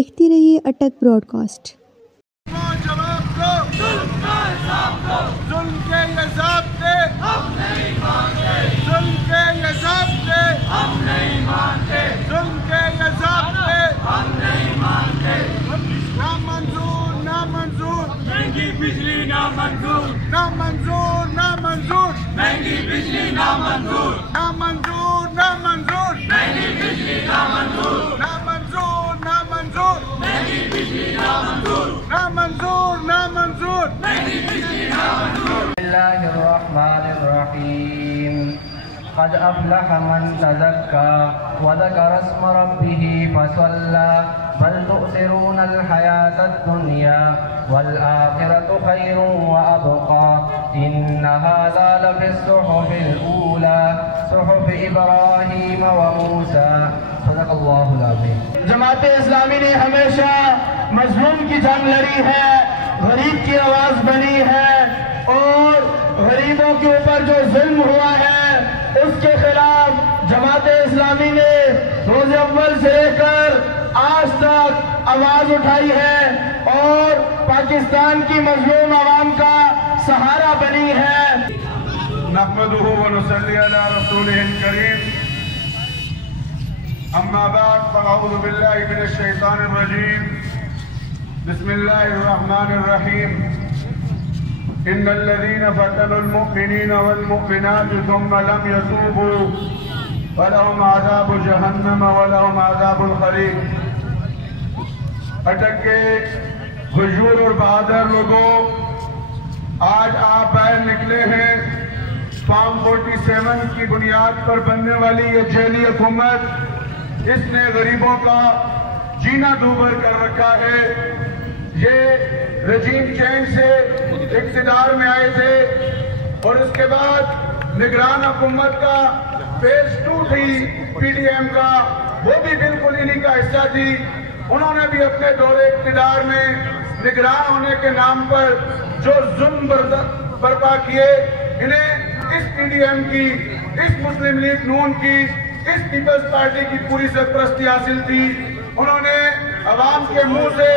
देखती रहिए अटक ब्रॉडकास्ट। बिजली ना मंजूर, ना मंजूर, ना मंजूर, महंगी बिजली ना मंजूर, ना मंजूर, ना मंजूर, महंगी बिजली ना मंजूर, ना मंजूर, ना मंजूर, महंगी बिजली ना मंजूर, ना मंजूर, ना मंजूर, महंगी बिजली ना मंजूर। बिस्मिल्लाहिर्रहमानिर्रहीम। क़द अफ़लह मन तज़क्का व ज़करा इस्म रब्बिह फ़सल्ला बल तु'सिरूनल हयातद दुनिया वल आखिरतु खैरुन व अबक़ा इन्न हाज़ा लफ़िस्सुहुफ़िल ऊला सुहुफ़ि इब्राहीम व मूसा सदक़ल्लाहुल अज़ीम। जमात इस्लामी ने हमेशा मज़लूम की जंग लड़ी है, गरीब की आवाज़ बनी है और गरीबों के ऊपर जो जुल्म हुआ है उसके खिलाफ जमात इस्लामी ने रोज़े अव्वल से लेकर आज तक आवाज उठाई है और पाकिस्तान की मज़लूम आवाम का सहारा बनी है। नहमदुहु व नुसल्ली अला रसूलिहिल करीम। अम्मा बाद फ़अऊज़ु बिल्लाहि मिनश शैतानिर रजीम। बिस्मिल्लाहिर रहमानिर रहीम। इन्नल्लज़ीना फ़तनुल मुमिनीना वल मुमिनाति थुम्मा लम यतूबू वलहुम अज़ाबु जहन्नम वलहुम अज़ाबुल खरीक। अटक के हुजूर और बहादुर लोगों, आज आप बाहर निकले हैं। फॉर्म 47 की बुनियाद पर बनने वाली ये जेली हुकूमत, इसने गरीबों का जीना दूभर कर रखा है। ये रजीम चेंज से इक़्तिदार में आए थे और उसके बाद निगरान हुकूमत का फेज 2 थी PDM का, वो भी बिल्कुल इन्हीं का हिस्सा थी। उन्होंने भी अपने दौरे इक़्तिदार में निगरान होने के नाम पर जो जुल्म बर्पा किए, इन्हें इस PDM की, इस मुस्लिम लीग नून की, इस पीपल्स पार्टी की पूरी सरपरस्ती हासिल थी। उन्होंने अवाम के मुंह से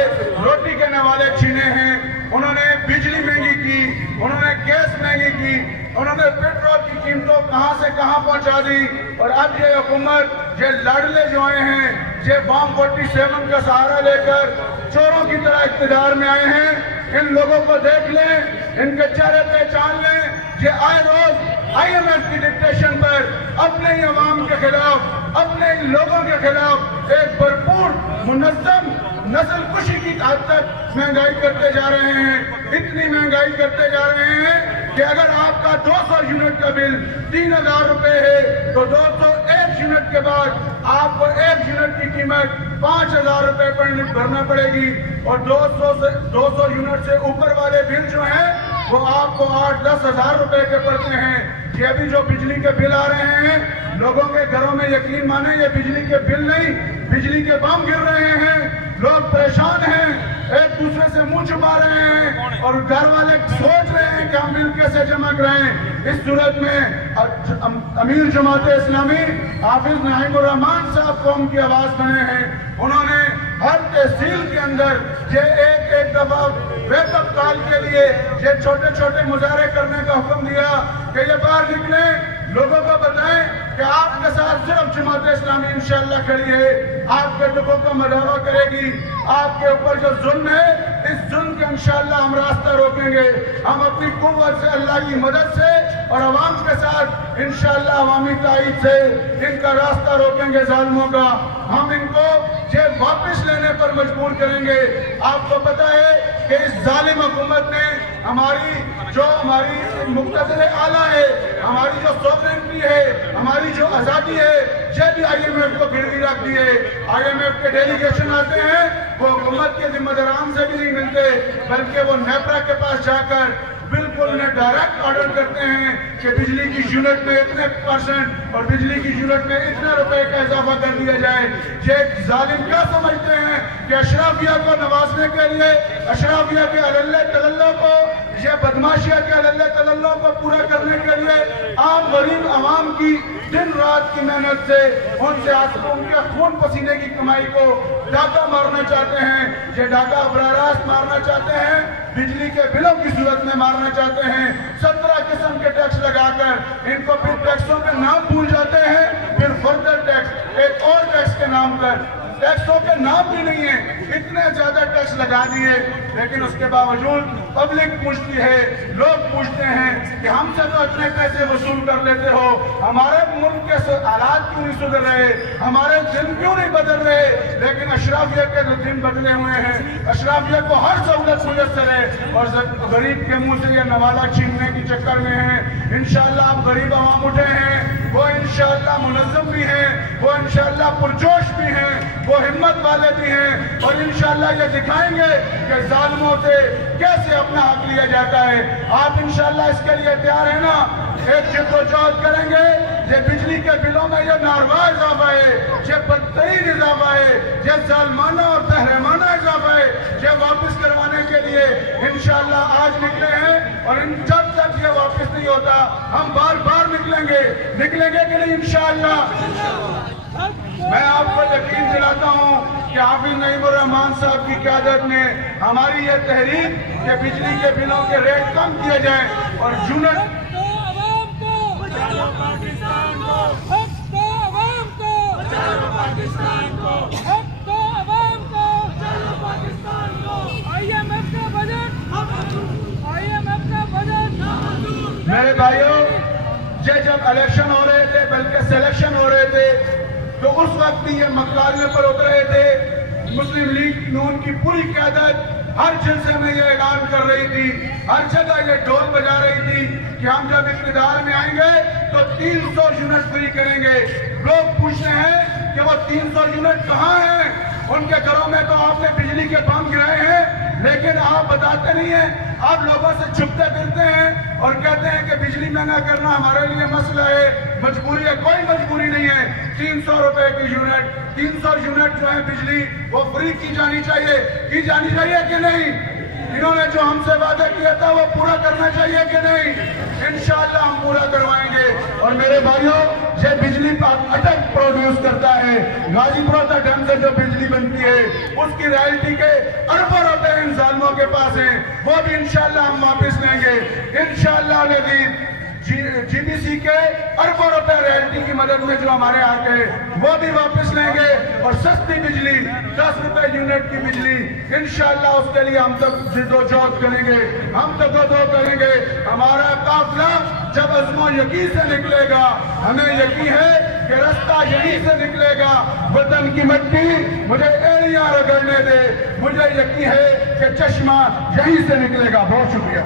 रोटी के नवाले छीने हैं, उन्होंने बिजली महंगी की, उन्होंने गैस महंगी की, उन्होंने पेट्रोल की कीमतों कहां से कहां पहुंचा दी। और अब ये हुकूमत, ये लाडले जो आए हैं, ये फॉर्म 47 का सहारा लेकर चोरों की तरह इक़्तिदार में आए हैं। इन लोगों को देख लें, इनके चेहरे पहचान लें। ये आए रोज IMF की डिक्टेशन पर अपने ही अवाम के खिलाफ, अपने इन लोगों के खिलाफ एक भरपूर मुनज़्ज़म नस्ल कुशी की हद तक महंगाई करते जा रहे हैं। इतनी महंगाई करते जा रहे हैं कि अगर आपका 200 यूनिट का बिल 3000 रुपए है तो 201 यूनिट के बाद आपको 1 यूनिट की कीमत 5000 रुपए पर भरना पड़ेगी। और 200 यूनिट से ऊपर वाले बिल जो हैं वो आपको 8-10 हजार रुपए के पड़ते हैं। ये अभी जो बिजली के बिल आ रहे हैं, लोगों के घरों में यकीन माने ये बिजली के बिल नहीं, बिजली के बम गिर रहे हैं। लोग परेशान हैं, एक दूसरे से मुंह छुपा रहे हैं और घर वाले सोच रहे हैं कि हम बिल कैसे जमा कराएं। इस सूरत में अमीर जमात इस्लामी हाफिज नईमुर रहमान साहब कौम की आवाज बने हैं। उन्होंने हर तहसील के अंदर ये एक दफा वेकअप कॉल के लिए ये छोटे छोटे मुजाहरे करने का हुक्म दिया कि ये बाहर निकले, लोगों को बताएं कि आपके साथ सिर्फ जमात इस्लामी इंशाअल्लाह खड़ी है, आपके दुखों का मदावा करेगी। आपके ऊपर जो जुल्म है, इस जुल्म का इंशाअल्लाह हम रास्ता रोकेंगे। हम अपनी कुव्वत से, अल्लाह की मदद से और अवाम के साथ इंशाअल्लाह अवामी ताईद से इनका रास्ता रोकेंगे जालिमों का। हम इनको जेल वापस लेने पर मजबूर करेंगे। आपको पता है कि इस जालिम हुकूमत ने हमारी मुक़्तदर आला है, हमारी जो सॉवरेनिटी है, हमारी जो आज़ादी है, ये भी IMF को गिरवी रख दी है। IMF के डेलीगेशन आते हैं, वो हुकूमत के जिम्मेदारान से भी नहीं मिलते, बल्कि वो नेपरा के पास जाकर बिल्कुल उन्हें डायरेक्ट ऑर्डर करते हैं कि बिजली की यूनिट में इतने % और बिजली की यूनिट में इतने रुपए का इजाफा कर दिया जाए। ये जालिम क्या समझते हैं कि अशराफिया को नवाजने के लिए, अशराफिया के अल्ले तल्लो को, ये बदमाशिया के अल्ले तल्लो को पूरा करने के लिए आम गरीब आवाम की दिन रात की मेहनत से उनसे उनके खून पसीने की कमाई को डाका मारना चाहते हैं। ये डाका बराह रास्त मारना चाहते हैं, बिजली के बिलों की सूरत में मारना चाहते हैं। 17 किस्म के टैक्स लगाकर इनको फिर टैक्सों के नाम भूल जाते हैं, फिर फर्दर टैक्स, एक और टैक्स के नाम पर टैक्सों के नाम भी नहीं है, इतने ज्यादा टैक्स लगा दिए। लेकिन उसके बावजूद पब्लिक पूछती है, लोग पूछते हैं कि हमसे तो इतने पैसे वसूल कर लेते हो, हमारे मुल्क के हालात क्यों नहीं सुधर रहे, हमारे दिन क्यों नहीं बदल रहे। लेकिन अशराफिया के जो दिन बदले हुए हैं, अशराफिया को हर सहूलत मुयस्सर है और गरीब के मुंह से ये नवाला छीनने के चक्कर में है। इंशाअल्लाह आप गरीब आवाम उठे हैं, वो इंशाअल्लाह मुनज़्ज़म भी हैं, वो इंशाअल्लाह पुरजोश भी हैं, वो हिम्मत वाले भी हैं और इंशाअल्लाह ये दिखाएंगे कि जालिमों से कैसे अपना हक लिया जाता है। आप इंशाअल्लाह इसके लिए तैयार है ना? एक जिद्दोजहद करेंगे। ये बिजली के बिलों में ये नारवा इजाफा है, ये बदतरीन इजाफा है, ये जालमाना और तहरीमाना इजाफा है, ये वापस करवाने के लिए इंशाअल्लाह आज निकले हैं। और जब तक ये वापस नहीं होता हम बार बार निकलेंगे कि नहीं इंशाअल्लाह। मैं आपको यकीन दिलाता हूं कि हाफिज नईमुर रहमान साहब की क़यादत में हमारी ये तहरीक के बिजली के बिलों के रेट कम किए जाए और यूनिट मेरे भाइयों, ये जब इलेक्शन हो रहे थे, बल्कि सिलेक्शन हो रहे थे, तो उस वक्त भी ये मकाले पर उतर रहे थे। मुस्लिम लीग नून की पूरी क़यादत हर जलसे में ये ऐलान कर रही थी, हर जगह ये ढोल बजा रही थी कि हम जब इक़्तिदार में आएंगे तो 300 यूनिट फ्री करेंगे। लोग पूछते हैं कि वो 300 यूनिट कहाँ हैं? उनके घरों में तो आपने बिजली के बम गिराए हैं, लेकिन आप बताते नहीं हैं। आप लोगों से छुपते फिरते हैं और कहते हैं कि बिजली महंगा करना हमारे लिए मसला है, मजबूरी है। कोई मजबूरी नहीं है। 300 रुपए की यूनिट, 300 यूनिट जो है बिजली वो फ्री की जानी चाहिए कि नहीं? इन्होंने जो हमसे वादा किया था वो पूरा करना चाहिए कि नहीं? इंशाअल्लाह हम पूरा करवाएंगे। और मेरे भाइयों, ये बिजली अटक प्रोड्यूस करता है। गाजीपुर डैम से जो बिजली बनती है उसकी रॉयल्टी के अरबों रुपए इन जालिमों के पास हैं, वो भी इंशाअल्लाह हम वापस लेंगे इंशाअल्लाह। जीबीसी के अरबों रुपए रॉयल्टी की मदद में जो हमारे आते हैं वो भी वापस लेंगे और सस्ती बिजली 10 रुपए यूनिट की बिजली इंशाअल्लाह उसके लिए हम सब जिद्दोजहद करेंगे, हम तगदो करेंगे। हमारा काफिला जब अज़्मो यकीन से निकलेगा, हमें यकीन है कि रास्ता यहीं से निकलेगा। वतन की मिट्टी मुझे एड़ियां रगड़ने दे, मुझे यकीन है कि चश्मा यहीं से निकलेगा। बहुत शुक्रिया।